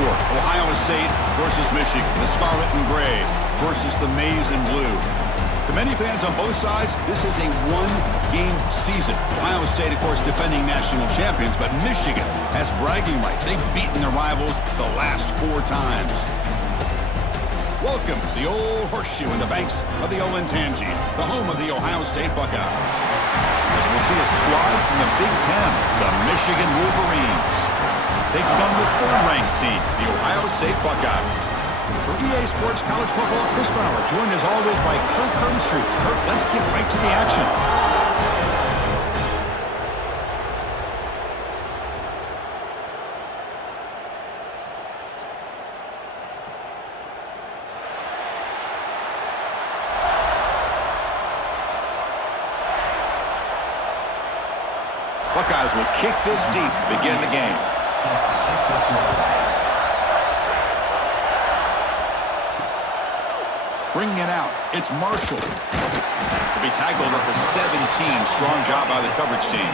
sport. Ohio State versus Michigan. The scarlet and gray versus the maize and blue. To many fans on both sides, this is a one-game season. Ohio State, of course, defending national champions, but Michigan has bragging rights. They've beaten their rivals the last 4 times. Welcome to the old horseshoe in the banks of the Olentangy, the home of the Ohio State Buckeyes. As we'll see a squad from the Big Ten, the Michigan Wolverines, taking on the 3rd-ranked team, the Ohio State Buckeyes. For EA Sports College Football, Chris Fowler, joined as always by Kirk Hermstreet. Kirk, let's get right to the action. Buckeyes will kick this deep to begin the game. Bringing it out, it's Marshall. To be tackled at the 17. Strong job by the coverage team.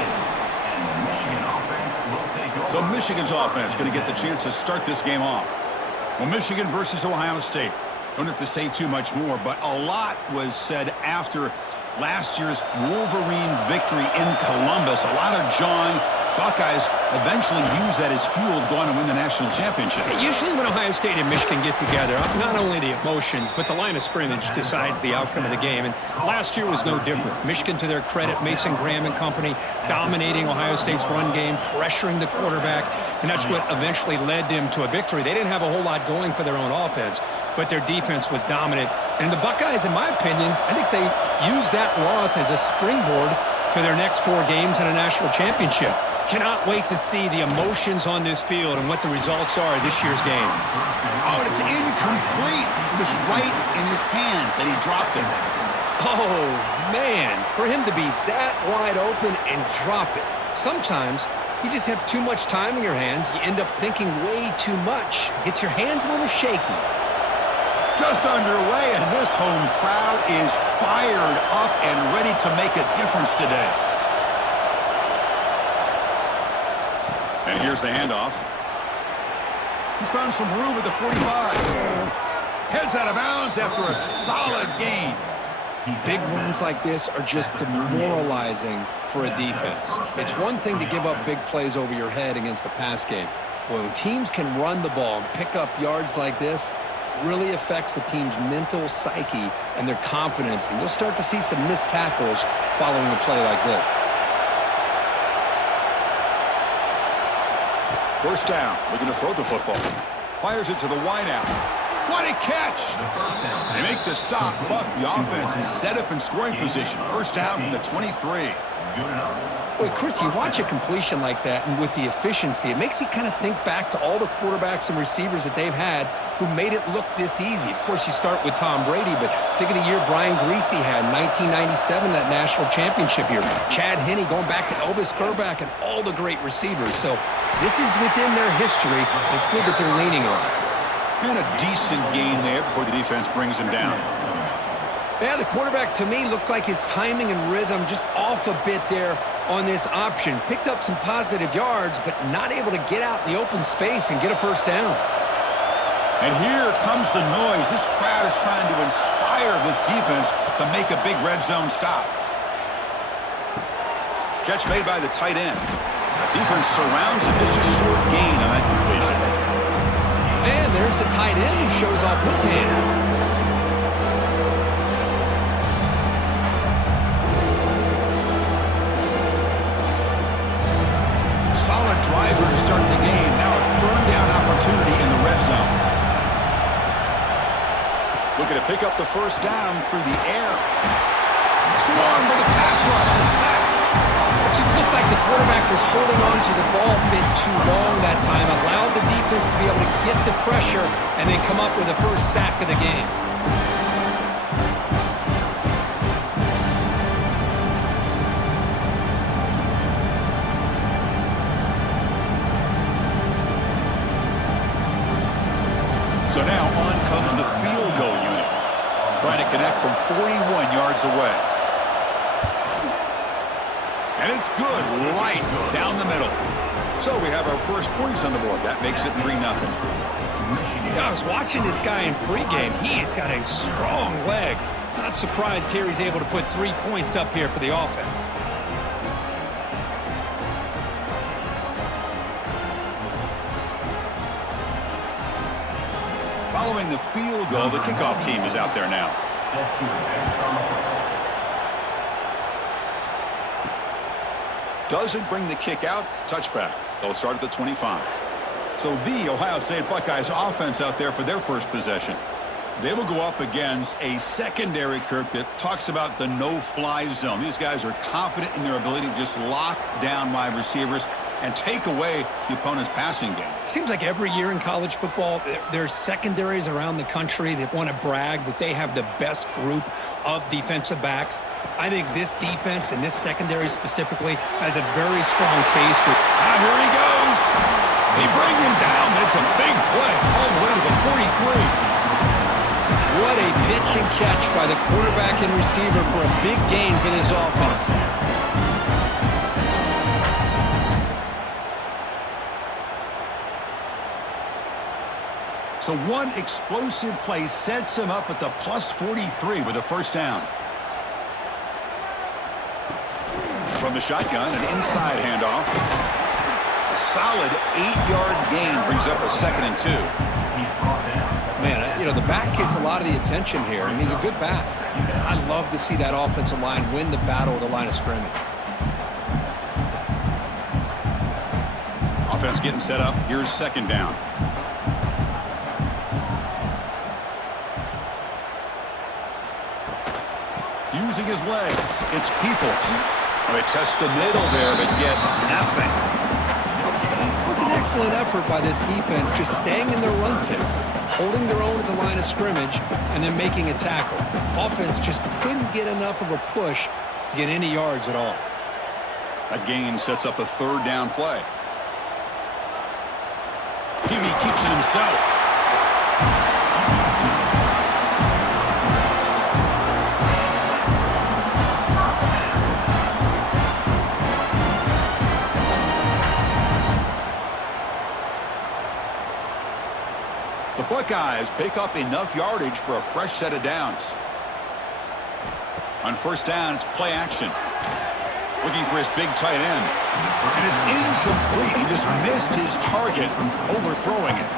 So Michigan's offense going to get the chance to start this game off. Well, Michigan versus Ohio State. Don't have to say too much more, but a lot was said after last year's Wolverine victory in Columbus. A lot of jawing. Buckeyes eventually use that as fuel to go on and win the national championship. Usually when Ohio State and Michigan get together, not only the emotions, but the line of scrimmage decides the outcome of the game. And last year was no different. Michigan, to their credit, Mason Graham and company, dominating Ohio State's run game, pressuring the quarterback, and that's what eventually led them to a victory. They didn't have a whole lot going for their own offense, but their defense was dominant. And the Buckeyes, in my opinion, I think they used that loss as a springboard to their next 4 games in a national championship. Cannot wait to see the emotions on this field and what the results are of this year's game. Oh, and it's incomplete. It was right in his hands that he dropped it. Oh, man, for him to be that wide open and drop it. Sometimes you just have too much time in your hands. You end up thinking way too much. Gets your hands a little shaky. Just underway, and this home crowd is fired up and ready to make a difference today. And here's the handoff. He's found some room at the 45. Heads out of bounds after a solid gain. Big runs like this are just demoralizing for a defense. It's one thing to give up big plays over your head against the pass game. When teams can run the ball and pick up yards like this, really affects the team's mental psyche and their confidence. And you'll start to see some missed tackles following a play like this. First down, looking to throw the football. Fires it to the wideout. What a catch! They make the stop, but the offense is set up in scoring position. First down from the 23. Boy, Chris, you watch a completion like that, and with the efficiency, it makes you kind of think back to all the quarterbacks and receivers that they've had who made it look this easy. Of course, you start with Tom Brady, but think of the year Brian Griese had in 1997, that national championship year. Chad Henne going back to Elvis Grbac and all the great receivers. So this is within their history. It's good that they're leaning on it. And a decent gain there before the defense brings him down. Yeah, the quarterback, to me, looked like his timing and rhythm just off a bit there on this option. Picked up some positive yards, but not able to get out in the open space and get a first down. And here comes the noise. This crowd is trying to inspire this defense to make a big red zone stop. Catch made by the tight end. Defense surrounds him. Just a short gain on that completion. And there's the tight end who shows off his hands. Solid driver to start the game. Now a third down opportunity in the red zone. Looking to pick up the first down through the air. Swung with a pass rush. A sack. It just looked like the quarterback was holding on to the ball a bit too long that time. Allowed the defense to be able to get the pressure and then come up with the first sack of the game. So now on comes the field goal unit, trying to connect from 41 yards away. And it's good, right down the middle. So we have our first points on the board. That makes it 3-0. I was watching this guy in pregame. He's got a strong leg. Not surprised here he's able to put 3 points up here for the offense. Following the field goal, the kickoff team is out there now. Doesn't bring the kick out. Touchback. They'll start at the 25. So the Ohio State Buckeyes offense out there for their first possession. They will go up against a secondary, Kirk, that talks about the no-fly zone. These guys are confident in their ability to just lock down wide receivers and take away the opponent's passing game. Seems like every year in college football, there's secondaries around the country that want to brag that they have the best group of defensive backs. I think this defense and this secondary specifically has a very strong case. Here he goes. They bring him down. It's a big play all the way to the 43. What a pitch and catch by the quarterback and receiver for a big gain for this offense. So one explosive play sets him up at the plus 43 with a first down. From the shotgun, an inside handoff. A solid 8-yard gain brings up a 2nd and 2. Man, you know, the back gets a lot of the attention here, and he's a good back. I love to see that offensive line win the battle at the line of scrimmage. Offense getting set up. Here's 2nd down. Using his legs. It's Peoples. They test the middle there, but get nothing. It was an excellent effort by this defense, just staying in their run fits, holding their own at the line of scrimmage, and then making a tackle. Offense just couldn't get enough of a push to get any yards at all. That gain sets up a 3rd down play. Hebe keeps it himself. The Buckeyes pick up enough yardage for a fresh set of downs. On 1st down, it's play action. Looking for his big tight end. And it's incomplete. He just missed his target, overthrowing it.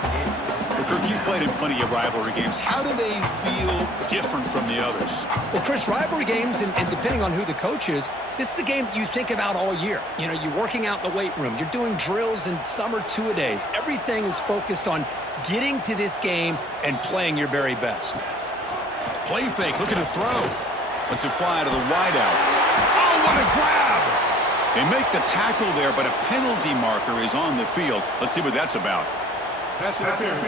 Well, Kirk, you played in plenty of rivalry games. How do they feel different from the others? Well, Chris, rivalry games, and depending on who the coach is, this is a game you think about all year. You know, you're working out in the weight room. You're doing drills and some or two-a-days. Everything is focused on getting to this game and playing your very best. Play fake, looking to throw. Lets it fly to the wideout. Oh, what a grab! They make the tackle there, but a penalty marker is on the field. Let's see what that's about. Pass interference.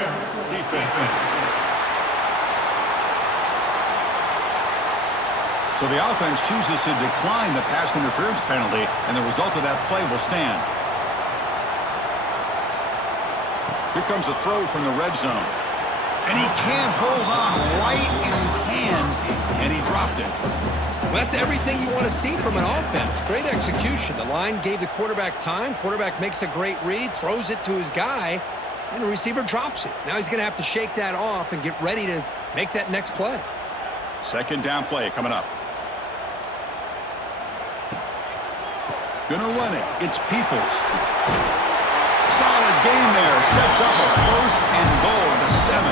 Defense. So the offense chooses to decline the pass interference penalty, and the result of that play will stand. Here comes a throw from the red zone. And he can't hold on right in his hands, and he dropped it. Well, that's everything you want to see from an offense. Great execution. The line gave the quarterback time. Quarterback makes a great read, throws it to his guy, and the receiver drops it. Now he's going to have to shake that off and get ready to make that next play. 2nd down play coming up. Gonna run it. It's Peoples. Solid gain there. Sets up a 1st and goal at the 7.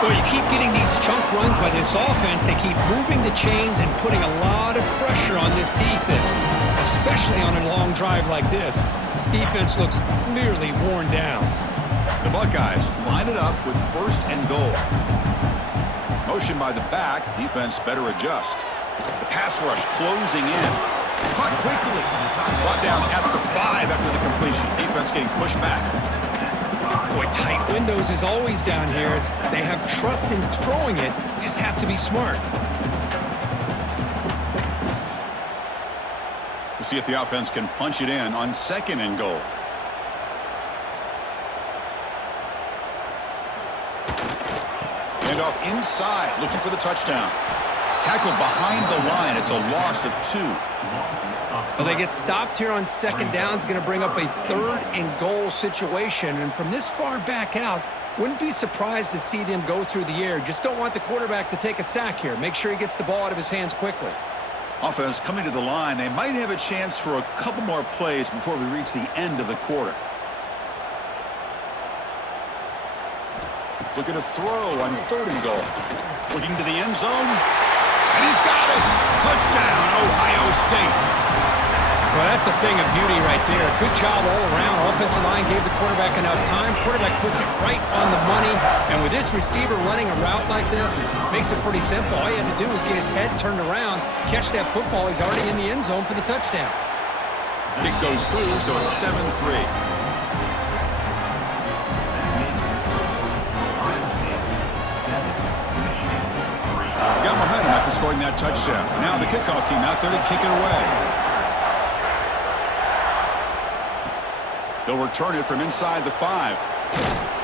Well, you keep getting these chunk runs by this offense. They keep moving the chains and putting a lot of pressure on this defense, especially on a long drive like this. This defense looks clearly worn down. The Buckeyes line it up with 1st and goal. Motion by the back. Defense better adjust. The pass rush closing in. Caught quickly. Brought down at the 5 after the completion. Defense getting pushed back. Boy, tight windows is always down here. They have trust in throwing it. You just have to be smart. We'll see if the offense can punch it in on 2nd and goal. Handoff inside, looking for the touchdown. Tackled behind the line. It's a loss of 2. Well, they get stopped here on second down. It's going to bring up a third-and-goal situation. And from this far back out, wouldn't be surprised to see them go through the air. Just don't want the quarterback to take a sack here. Make sure he gets the ball out of his hands quickly. Offense coming to the line. They might have a chance for a couple more plays before we reach the end of the quarter. Look at a throw on third and goal. Looking to the end zone. And he's got it. Touchdown, Ohio State. Well, that's a thing of beauty right there. Good job all around. Offensive line gave the quarterback enough time. Quarterback puts it right on the money. And with this receiver running a route like this, makes it pretty simple. All you had to do was get his head turned around, catch that football. He's already in the end zone for the touchdown. Kick goes through, so it's 7-3. Got momentum after scoring that touchdown. Now the kickoff team out there to kick it away. They'll return it from inside the 5.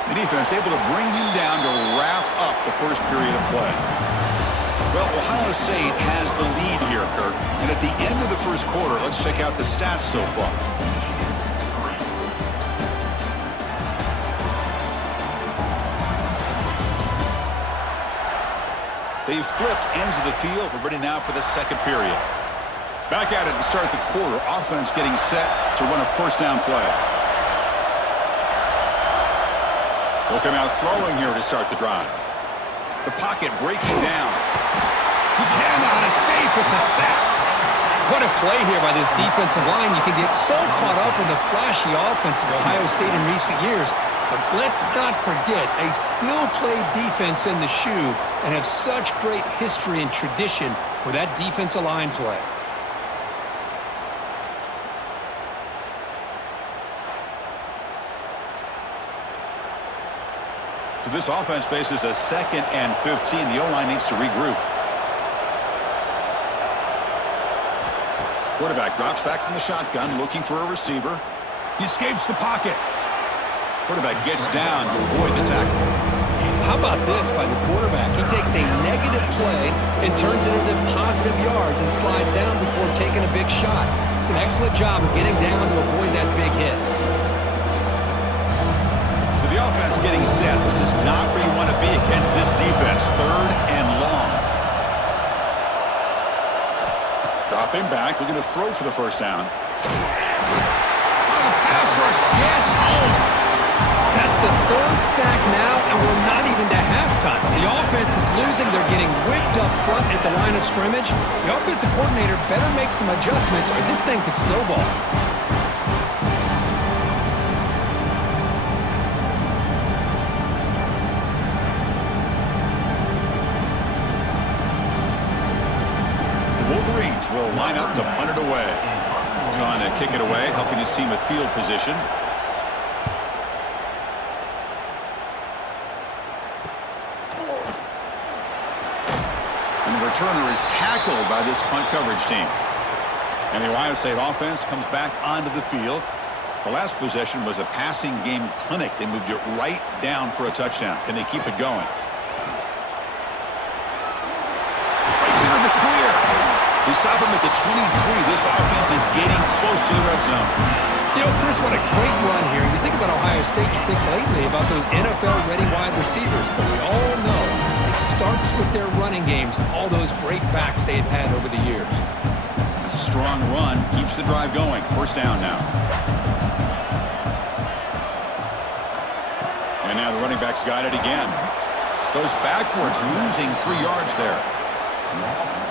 The defense able to bring him down to wrap up the first period of play. Well, Ohio State has the lead here, Kirk. And at the end of the first quarter, let's check out the stats so far. They've flipped ends of the field. We're ready now for the second period. Back at it to start the quarter. Offense getting set to run a first down play. They'll come out throwing here to start the drive. The pocket breaking down. He cannot escape. It's a sack. What a play here by this defensive line. You can get so caught up in the flashy offense of Ohio State in recent years. But let's not forget, they still play defense in the shoe and have such great history and tradition with that defensive line play. So this offense faces a 2nd and 15. The O-line needs to regroup. Quarterback drops back from the shotgun, looking for a receiver. He escapes the pocket. Quarterback gets down to avoid the tackle. How about this by the quarterback? He takes a negative play and turns it into positive yards and slides down before taking a big shot. It's an excellent job of getting down to avoid that big hit. So the offense getting set. This is not where you want to be against this defense. 3rd and long. Dropping back, looking to throw for the first down. Oh, the pass rush gets home. That's the 3rd sack now, and we're not even to halftime. The offense is losing. They're getting whipped up front at the line of scrimmage. The offensive coordinator better make some adjustments or this thing could snowball. The Wolverines will line up to punt it away. He's on to kick it away, helping his team with field position. Returner is tackled by this punt coverage team. And the Ohio State offense comes back onto the field. The last possession was a passing game clinic. They moved it right down for a touchdown. Can they keep it going? Breaks into the clear. They stop him at the 23. This offense is getting close to the red zone. You know, Chris, what a great run here. You think about Ohio State, you think lately about those NFL-ready wide receivers. But we all know it starts with their running games and all those great backs they've had over the years. It's a strong run. Keeps the drive going. First down now. And now the running back's got it again. Goes backwards, losing 3 yards there.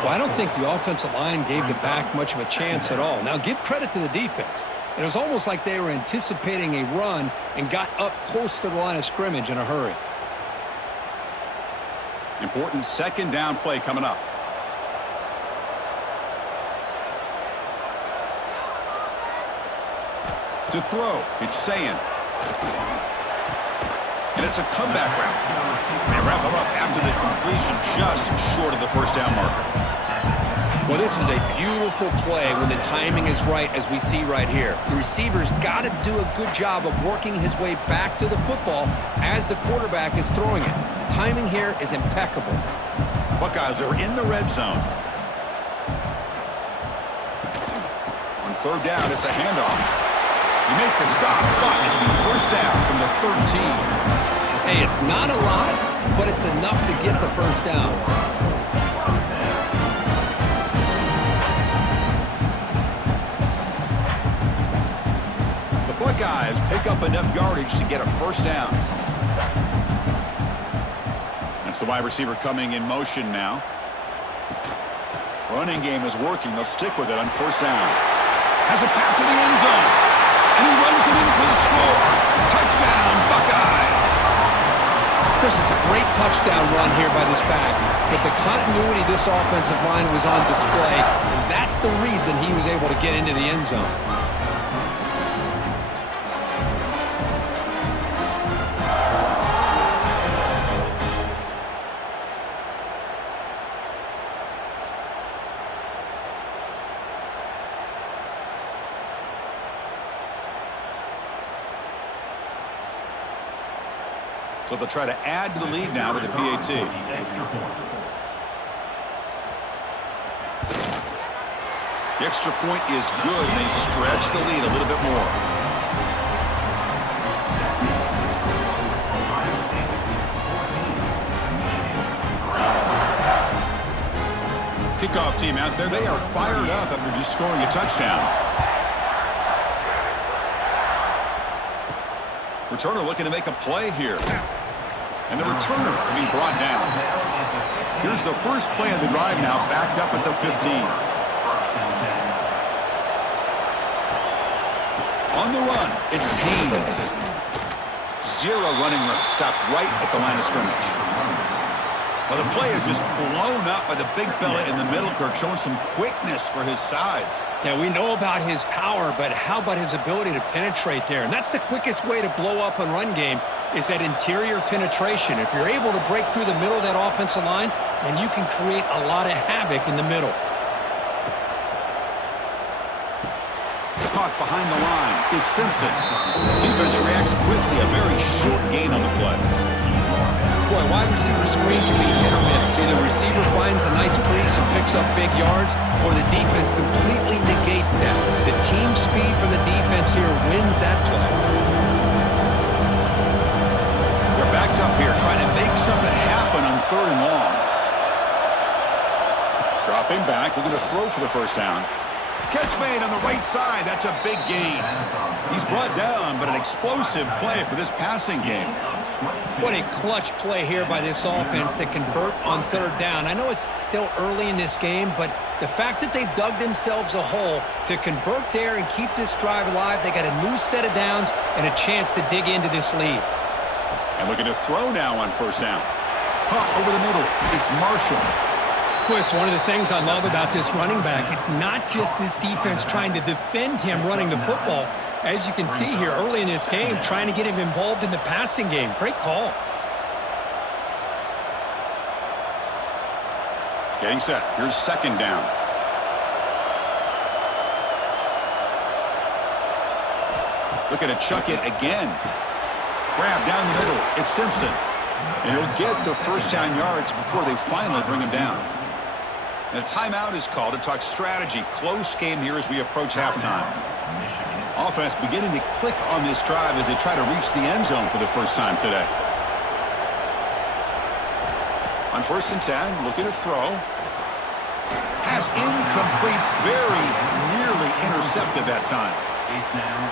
Well, I don't think the offensive line gave the back much of a chance at all. Now, give credit to the defense. It was almost like they were anticipating a run and got up close to the line of scrimmage in a hurry. Important second down play coming up. To throw, it's Sayin. And it's a comeback route. They wrap him up after the completion just short of the first down marker. Well, this is a beautiful play when the timing is right, as we see right here. The receiver's got to do a good job of working his way back to the football as the quarterback is throwing it. The timing here is impeccable. Buckeyes are in the red zone. third down, it's a handoff. You make the stop, but it'll be first down from the 13. Hey, it's not a lot, but it's enough to get the first down. The Buckeyes pick up enough yardage to get a first down. That's the wide receiver coming in motion now. Running game is working. They'll stick with it on first down. Has a path to the end zone. And he runs it in for the score. Touchdown, Buckeyes. Chris, it's a great touchdown run here by this back. But the continuity of this offensive line was on display. And that's the reason he was able to get into the end zone. So they'll try to add to the lead now with the PAT. The extra point is good, and they stretch the lead a little bit more. Kickoff team out there. They are fired up after just scoring a touchdown. Returner looking to make a play here. And the returner will be brought down. Here's the first play of the drive now, backed up at the 15. On the run, it's Haynes. Zero running room, stopped right at the line of scrimmage. Well, the play is just blown up by the big fella in the middle, Kirk, showing some quickness for his size. Yeah, we know about his power, but how about his ability to penetrate there? And that's the quickest way to blow up a run game is that interior penetration. If you're able to break through the middle of that offensive line, then you can create a lot of havoc in the middle. Caught behind the line. It's Simpson. Defense reacts quickly. A very short gain on the play. Boy, wide receiver screen can be hit or miss. Either the receiver finds a nice crease and picks up big yards, or the defense completely negates that. The team speed from the defense here wins that play. They're backed up here, trying to make something happen on third and long. Dropping back, looking to throw for the first down. Catch made on the right side. That's a big gain. He's brought down, but an explosive play for this passing game. What a clutch play here by this offense to convert on third down. I know it's still early in this game, but the fact that they've dug themselves a hole to convert there and keep this drive alive, they got a new set of downs and a chance to dig into this lead. And looking to throw now on first down. Pump over the middle. It's Marshall. Chris, one of the things I love about this running back, it's not just this defense trying to defend him running the football. As you can see here early in this game, trying to get him involved in the passing game. Great call. Getting set. Here's second down. Looking to chuck it again. Grab down the middle. It's Simpson. And he'll get the first down yards before they finally bring him down. And a timeout is called to talk strategy. Close game here as we approach halftime. Offense beginning to click on this drive as they try to reach the end zone for the first time today. On first and 10, looking to throw. Pass incomplete, very nearly intercepted that time.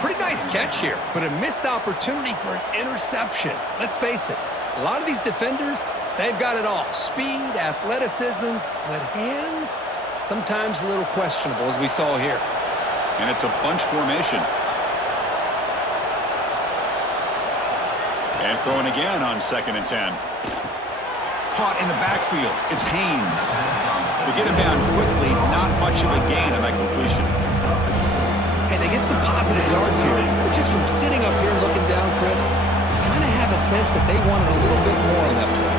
Pretty nice catch here, but a missed opportunity for an interception. Let's face it, a lot of these defenders, they've got it all. Speed, athleticism, but hands, sometimes a little questionable, as we saw here. And it's a bunch formation. And throwing again on second and 10. Caught in the backfield. It's Haynes. They get him down quickly. Not much of a gain on that completion. Hey, they get some positive yards here. But just from sitting up here looking down, Chris, kind of have a sense that they wanted a little bit more on that play.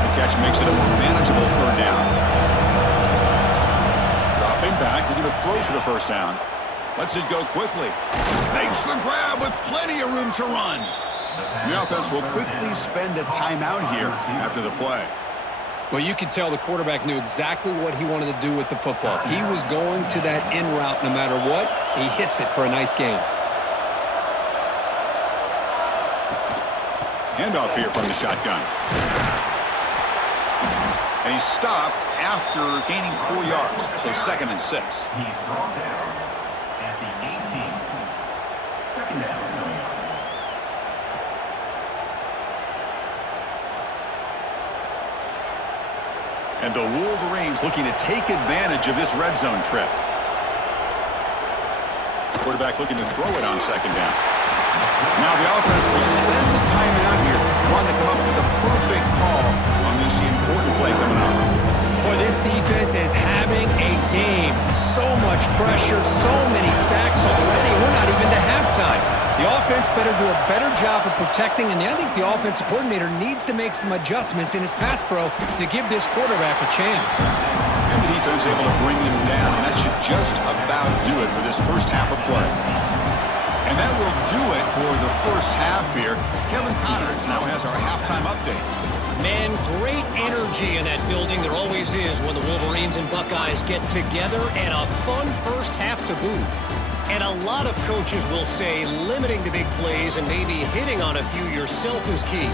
The catch makes it a more manageable third down. Dropping back, looking to throw for the first down. Lets it go quickly. Makes the grab with plenty of room to run. The offense will quickly spend a timeout here after the play. Well, you could tell the quarterback knew exactly what he wanted to do with the football. He was going to that in route no matter what. He hits it for a nice gain. Handoff here from the shotgun. And he's stopped after gaining 4 yards, so 2nd and 6. He's brought down at the 18. 2nd down. And the Wolverines looking to take advantage of this red zone trip. Quarterback looking to throw it on 2nd down. Now the offense will spend the timeout here, wanting to come up with the perfect call on this important play coming up. Boy, this defense is having a game. So much pressure, so many sacks already. We're not even to halftime. The offense better do a better job of protecting, and I think the offensive coordinator needs to make some adjustments in his pass pro to give this quarterback a chance. And the defense able to bring him down. That should just about do it for this first half of play. And that will do it for the first half here. Kevin Connors now has our halftime update. Man, great energy in that building. There always is when the Wolverines and Buckeyes get together, and a fun first half to boot. And a lot of coaches will say limiting the big plays and maybe hitting on a few yourself is key.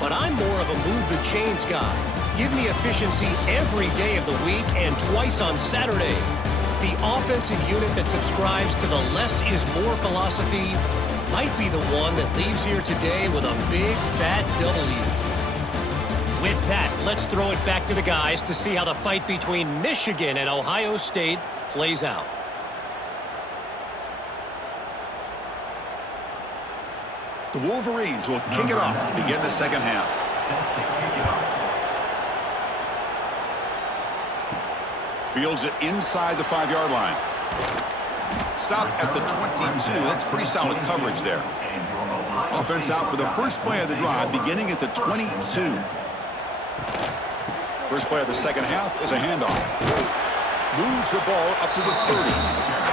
But I'm more of a move the chains guy. Give me efficiency every day of the week and twice on Saturday. The offensive unit that subscribes to the less is more philosophy might be the one that leaves here today with a big fat W. With that, let's throw it back to the guys to see how the fight between Michigan and Ohio State plays out. The Wolverines will kick it off to begin the second half. Fields it inside the 5-yard line. Stop at the 22. That's pretty solid coverage there. Offense out for the first play of the drive, beginning at the 22. First play of the second half is a handoff. Moves the ball up to the 30.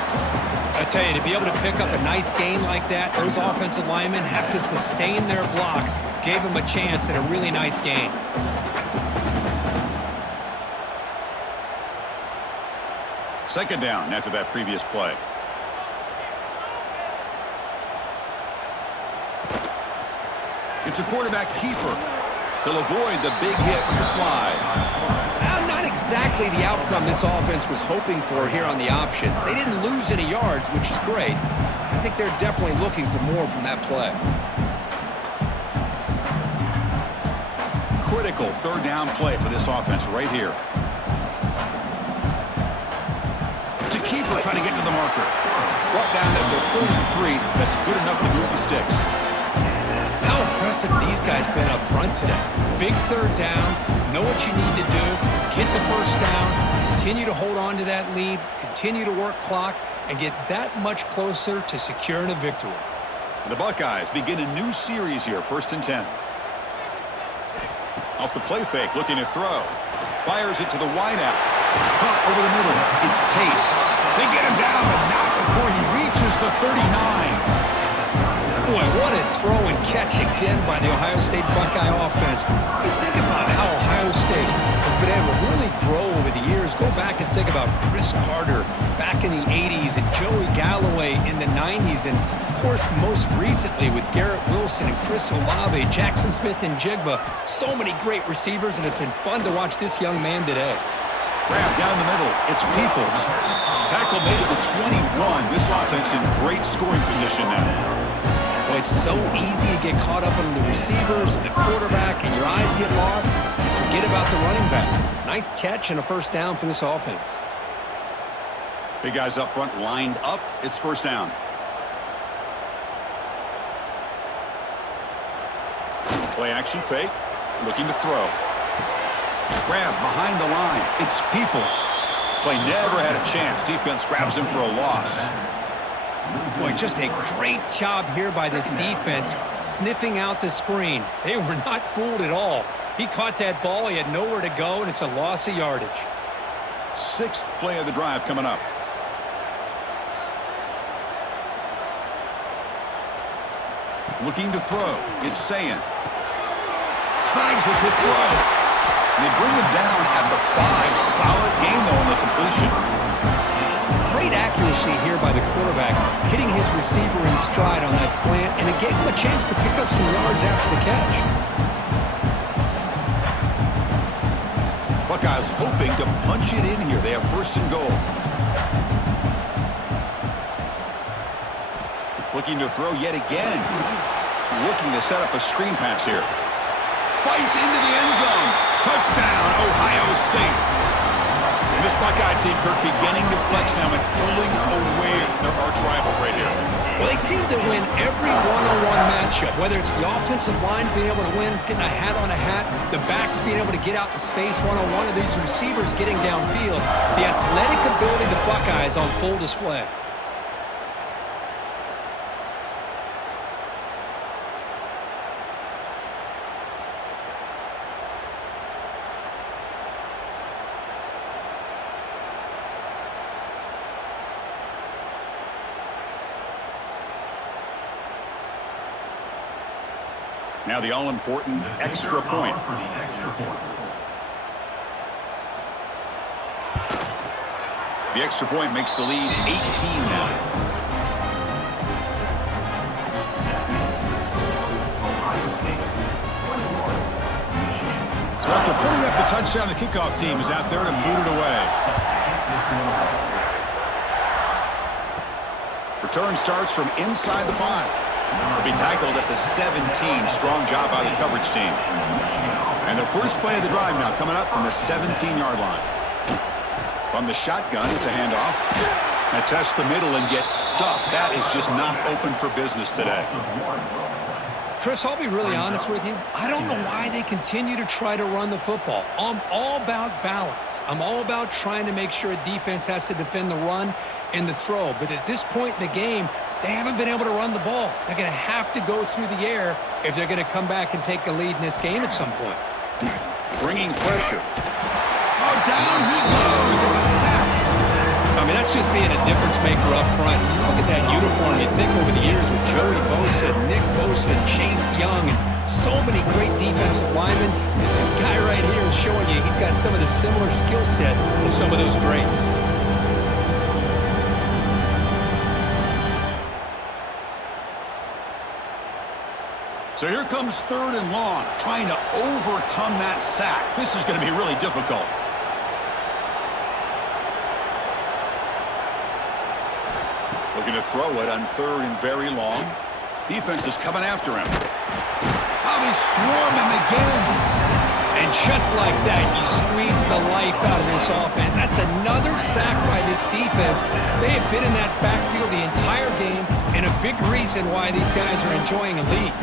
I tell you, to be able to pick up a nice gain like that, those offensive linemen have to sustain their blocks. Gave them a chance at a really nice gain. Second down after that previous play. It's a quarterback keeper. He'll avoid the big hit with the slide. Not exactly the outcome this offense was hoping for here on the option. They didn't lose any yards, which is great. I think they're definitely looking for more from that play. Critical third down play for this offense right here. To keeper trying to get to the marker. Brought down at the 33. That's good enough to move the sticks. How impressive these guys been up front today. Big third down, know what you need to do, get the first down, continue to hold on to that lead, continue to work clock, and get that much closer to securing a victory. The Buckeyes begin a new series here, 1st and 10. Off the play fake, looking to throw. Fires it to the wideout. Caught over the middle. It's Tate. They get him down, but not before he reaches the 39. Boy, what a throw and catch again by the Ohio State Buckeye offense. You think about how Ohio State has been able to really grow over the years. Go back and think about Chris Carter back in the 80s and Joey Galloway in the 90s. And, of course, most recently with Garrett Wilson and Chris Olave, Jackson Smith and Jigba. So many great receivers, and it's been fun to watch this young man today. Grab down the middle. It's Peoples. Tackle made at the 21. This offense in great scoring position now. Well, it's so easy to get caught up on the receivers and the quarterback, and your eyes get lost. You forget about the running back. Nice catch and a first down for this offense. Big guys up front lined up. It's first down. Play action fake. Looking to throw. Grab behind the line. It's Peoples. Play never had a chance. Defense grabs him for a loss. Boy, just a great job here by this defense, sniffing out the screen. They were not fooled at all. He caught that ball, he had nowhere to go, and it's a loss of yardage. 6th play of the drive coming up. Looking to throw. It's Sayin. Snags the quick throw. And they bring him down at the 5. Solid gain, though, on the completion. Great accuracy here by the quarterback, hitting his receiver in stride on that slant, and it gave him a chance to pick up some yards after the catch. Buckeyes hoping to punch it in here. They have 1st and goal. Looking to throw yet again. Looking to set up a screen pass here. Fights into the end zone. Touchdown, Ohio State. And this Buckeye team, Kirk, beginning to flex now and pulling away from their arch rivals right here. Well, they seem to win every one-on-one matchup, whether it's the offensive line being able to win, getting a hat on a hat, the backs being able to get out in space one-on-one, and these receivers getting downfield. The athletic ability of the Buckeyes on full display. Now the all-important extra point. The extra point makes the lead 18 now. So after putting up the touchdown, the kickoff team is out there to boot it away. Return starts from inside the 5. Will be tackled at the 17. Strong job by the coverage team. And the first play of the drive now coming up from the 17-yard line. From the shotgun, it's a handoff. And tests the middle and gets stuffed. That is just not open for business today. Chris, I'll be really honest with you. I don't know why they continue to try to run the football. I'm all about balance. I'm all about trying to make sure a defense has to defend the run and the throw. But at this point in the game, they haven't been able to run the ball. They're going to have to go through the air if they're going to come back and take the lead in this game at some point. Bringing pressure. Oh, down he goes. It's a sack. I mean, that's just being a difference maker up front. You look at that uniform, you think over the years with Joey Bosa, Nick Bosa, Chase Young, and so many great defensive linemen. And this guy right here is showing you he's got some of the similar skill set as some of those greats. So here comes 3rd and long, trying to overcome that sack. This is going to be really difficult. Looking to throw it on 3rd and very long. Defense is coming after him. Oh, they swarm him again. And just like that, you squeeze the life out of this offense. That's another sack by this defense. They have been in that backfield the entire game, and a big reason why these guys are enjoying a lead.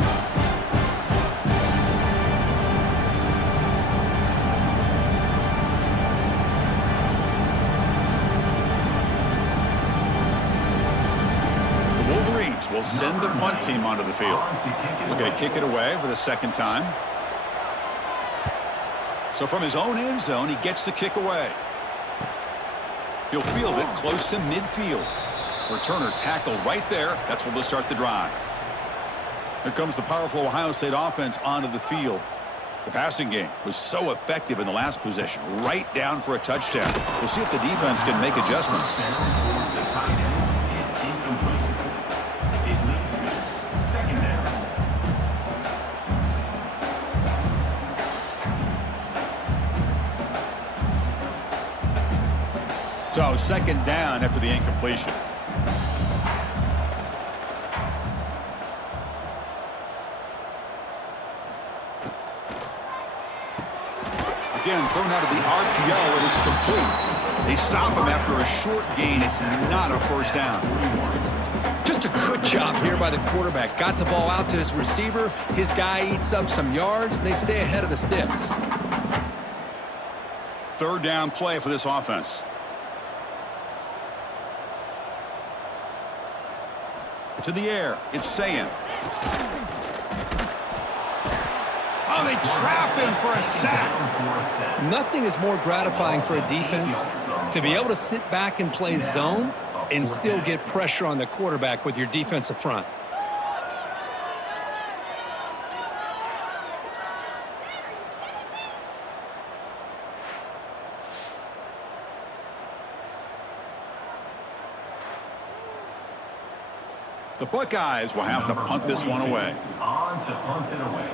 Will send the punt team onto the field. Looking to kick it away for the 2nd time. So from his own end zone, he gets the kick away. He'll field it close to midfield. Returner tackled right there. That's where they'll start the drive. Here comes the powerful Ohio State offense onto the field. The passing game was so effective in the last possession, right down for a touchdown. We'll see if the defense can make adjustments. So 2nd down after the incompletion. Again, thrown out of the RPO, and it's complete. They stop him after a short gain. It's not a 1st down. Just a good job here by the quarterback. Got the ball out to his receiver. His guy eats up some yards, and they stay ahead of the sticks. 3rd down play for this offense. To the air, it's Sayin. Oh, they trap him for a sack. Nothing is more gratifying for a defense to be able to sit back and play zone and still get pressure on the quarterback with your defensive front. The Buckeyes will have to punt this one away. On to punt it away.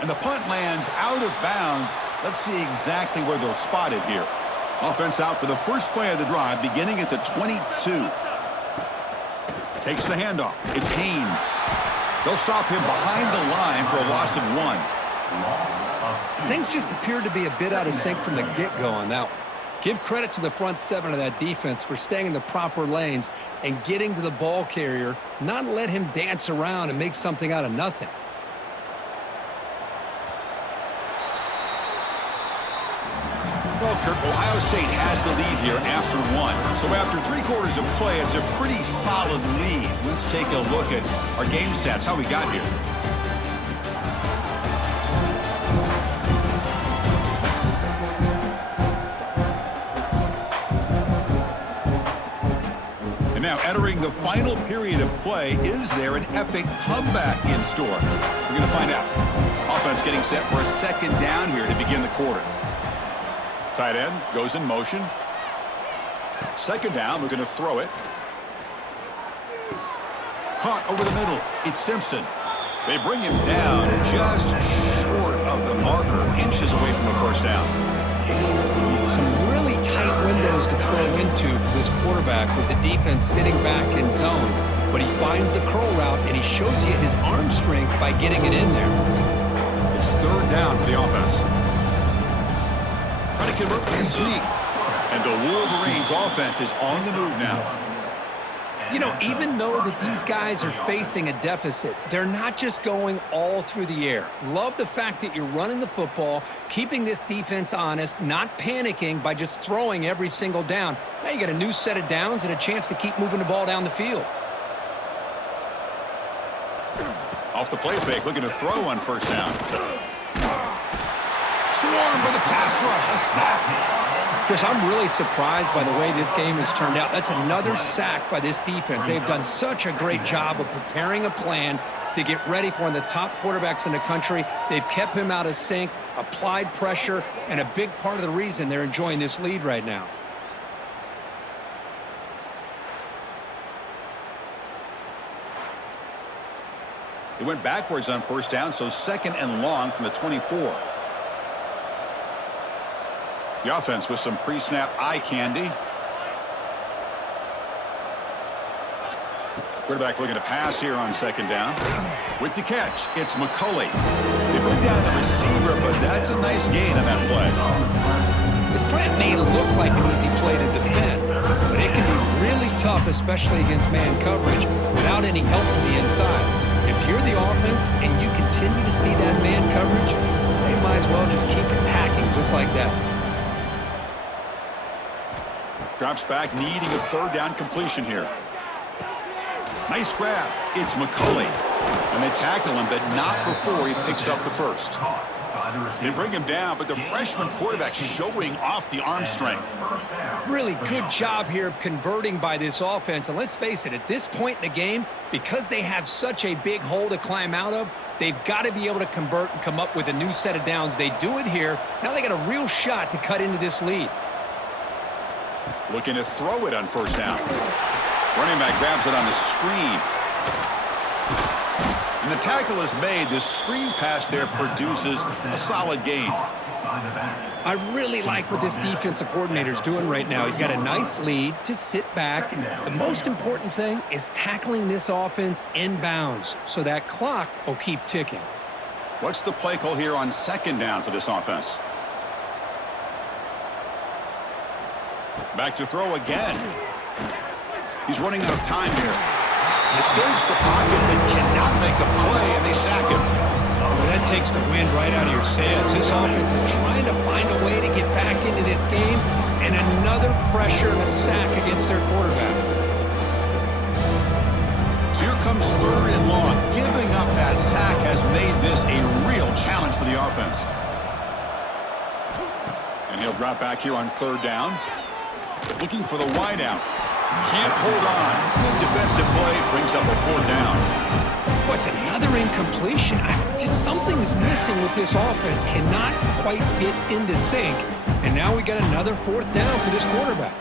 And the punt lands out of bounds. Let's see exactly where they'll spot it here. Offense out for the first play of the drive, beginning at the 22. Takes the handoff. It's Haynes. They'll stop him behind the line for a loss of 1. Things just appeared to be a bit out of sync from the get-go on that one. Give credit to the front seven of that defense for staying in the proper lanes and getting to the ball carrier, not let him dance around and make something out of nothing. Well, Kirk, Ohio State has the lead here after 1. So after 3 quarters of play, it's a pretty solid lead. Let's take a look at our game stats, how we got here. And now entering the final period of play, is there an epic comeback in store? We're going to find out. Offense getting set for a second down here to begin the quarter. Tight end goes in motion. Second down, we're going to throw it. Caught over the middle. It's Simpson. They bring him down just short of the marker, inches away from the first down. Some really tight windows to throw into for this quarterback with the defense sitting back in zone. But he finds the curl route, and he shows you his arm strength by getting it in there. It's third down for the offense. Trying to convert with a sneak. And the Wolverines offense is on the move now. You know, even though that these guys are facing a deficit, they're not just going all through the air. Love the fact that you're running the football, keeping this defense honest, not panicking by just throwing every single down. Now you got a new set of downs and a chance to keep moving the ball down the field. Off the play fake, looking to throw on first down. Swarmed with a pass rush, a sack. Chris, I'm really surprised by the way this game has turned out. That's another sack by this defense. They've done such a great job of preparing a plan to get ready for one of the top quarterbacks in the country. They've kept him out of sync, applied pressure, and a big part of the reason they're enjoying this lead right now. He went backwards on first down, so second and long from the 24. The offense with some pre-snap eye candy. Quarterback looking to pass here on second down. With the catch, it's McCulley. They bring down the receiver, but that's a nice gain on that play. The slant made it look like an easy play to defend, but it can be really tough, especially against man coverage, without any help to the inside. If you're the offense and you continue to see that man coverage, they might as well just keep attacking just like that. Drops back, needing a third down completion here. Nice grab. It's McCulley. And they tackle him, but not before he picks up the first. They bring him down, but the freshman quarterback showing off the arm strength. Really good job here of converting by this offense. And let's face it, at this point in the game, because they have such a big hole to climb out of, they've got to be able to convert and come up with a new set of downs. They do it here. Now they got a real shot to cut into this lead. Looking to throw it on first down. Running back grabs it on the screen. And the tackle is made. The screen pass there produces a solid gain. I really like what this defensive coordinator is doing right now. He's got a nice lead to sit back. The most important thing is tackling this offense inbounds so that clock will keep ticking. What's the play call here on second down for this offense? Back to throw again. He's running out of time here. Escapes the pocket but cannot make a play, and they sack him. Well, that takes the wind right out of your sails. This offense is trying to find a way to get back into this game, and another pressure and a sack against their quarterback. So here comes third and long. Giving up that sack has made this a real challenge for the offense. And he'll drop back here on third down. Looking for the wideout. Can't hold on. Good defensive play. Brings up a fourth down. What's another incompletion? Just something's missing with this offense. Cannot quite get into sync. And now we got another 4th down for this quarterback.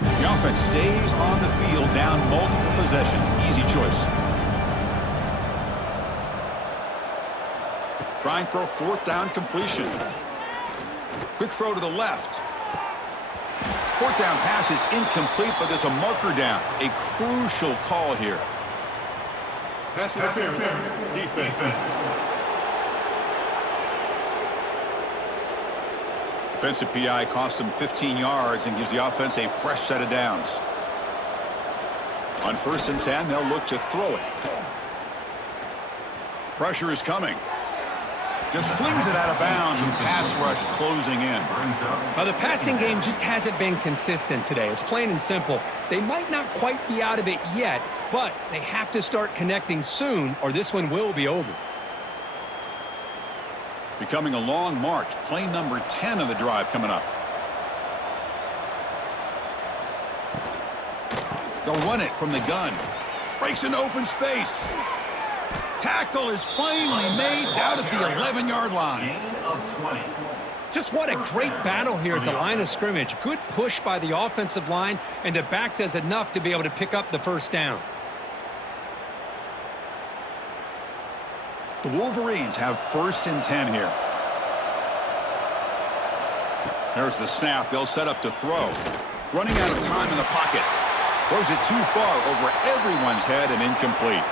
The offense stays on the field, down multiple possessions. Easy choice. Trying for a 4th down completion. Quick throw to the left. 4th down pass is incomplete, but there's a marker down. A crucial call here. Pass interference. Defense. Defensive PI cost him 15 yards and gives the offense a fresh set of downs. On 1st and 10, they'll look to throw it. Pressure is coming. Just flings it out of bounds, and the pass rush closing in. Now, the passing game just hasn't been consistent today. It's plain and simple. They might not quite be out of it yet, but they have to start connecting soon, or this one will be over. Becoming a long march. Play number 10 of the drive coming up. They'll run it from the gun. Breaks into open space. Tackle is finally made down at the 11-yard line. Gain of 20. Just what a great battle here at the line of scrimmage. Good push by the offensive line, and the back does enough to be able to pick up the 1st down. The Wolverines have 1st and 10 here. There's the snap. They'll set up to throw. Running out of time in the pocket. Throws it too far over everyone's head and incomplete.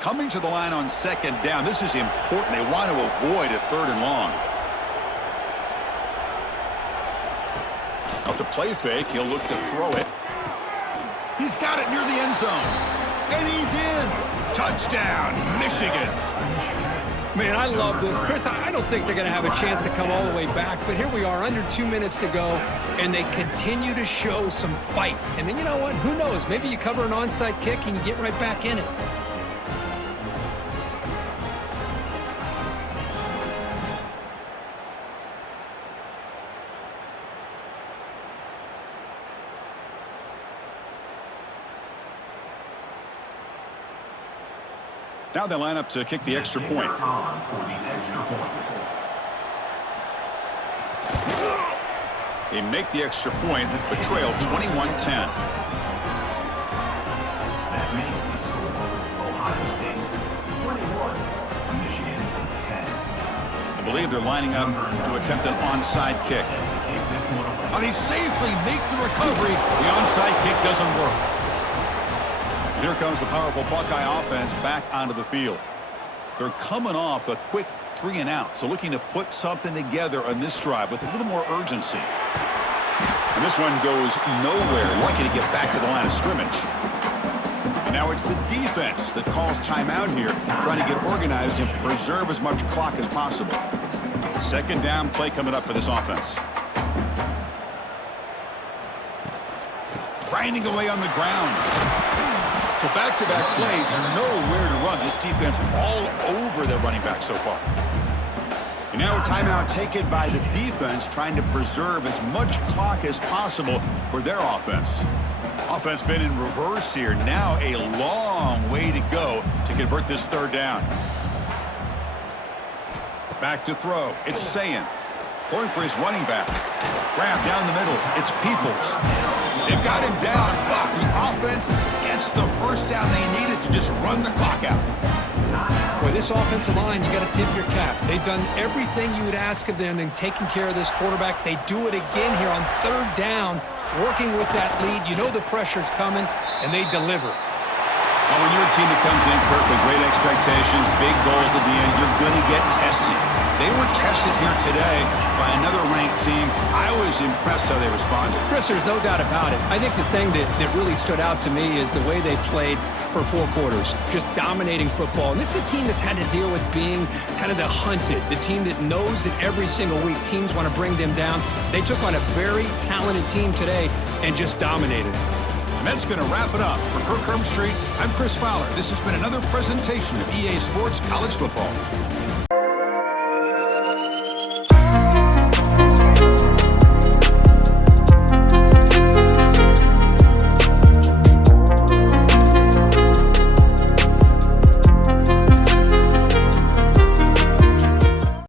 Coming to the line on 2nd down. This is important. They want to avoid a 3rd and long. Off the play fake, he'll look to throw it. He's got it near the end zone. And he's in. Touchdown, Michigan. Man, I love this. Chris, I don't think they're going to have a chance to come all the way back, but here we are, under 2 minutes to go, and they continue to show some fight. And then you know what? Who knows? Maybe you cover an onside kick and you get right back in it. Now they line up to kick the extra point. They make the extra point, but trail 21-10. That makes the score Ohio State 21, Michigan 10. I believe they're lining up to attempt an onside kick. Oh, they safely make the recovery. The onside kick doesn't work. Here comes the powerful Buckeye offense back onto the field. They're coming off a quick 3 and out, so looking to put something together on this drive with a little more urgency. And this one goes nowhere, lucky to get back to the line of scrimmage. And now it's the defense that calls timeout here, trying to get organized and preserve as much clock as possible. 2nd down play coming up for this offense. Grinding away on the ground. So back-to-back plays, nowhere to run. This defense all over the running back so far. And now a timeout taken by the defense, trying to preserve as much clock as possible for their offense. Offense been in reverse here. Now a long way to go to convert this 3rd down. Back to throw. It's Sayin. Throwing for his running back. Grab down the middle. It's Peoples. They've got him down, but the offense gets the 1st down they needed to just run the clock out. Boy, this offensive line, you got to tip your cap. They've done everything you would ask of them in taking care of this quarterback. They do it again here on 3rd down, working with that lead. You know the pressure's coming, and they deliver. Well, when you're a team that comes in, Kirk, with great expectations, big goals at the end, you're going to get tested. They were tested here today by another ranked team. I was impressed how they responded. Chris, there's no doubt about it. I think the thing that really stood out to me is the way they played for 4 quarters, just dominating football. And this is a team that's had to deal with being kind of the hunted, the team that knows that every single week teams want to bring them down. They took on a very talented team today and just dominated. And that's going to wrap it up. For Kirk Herbstreit, I'm Chris Fowler. This has been another presentation of EA Sports College Football.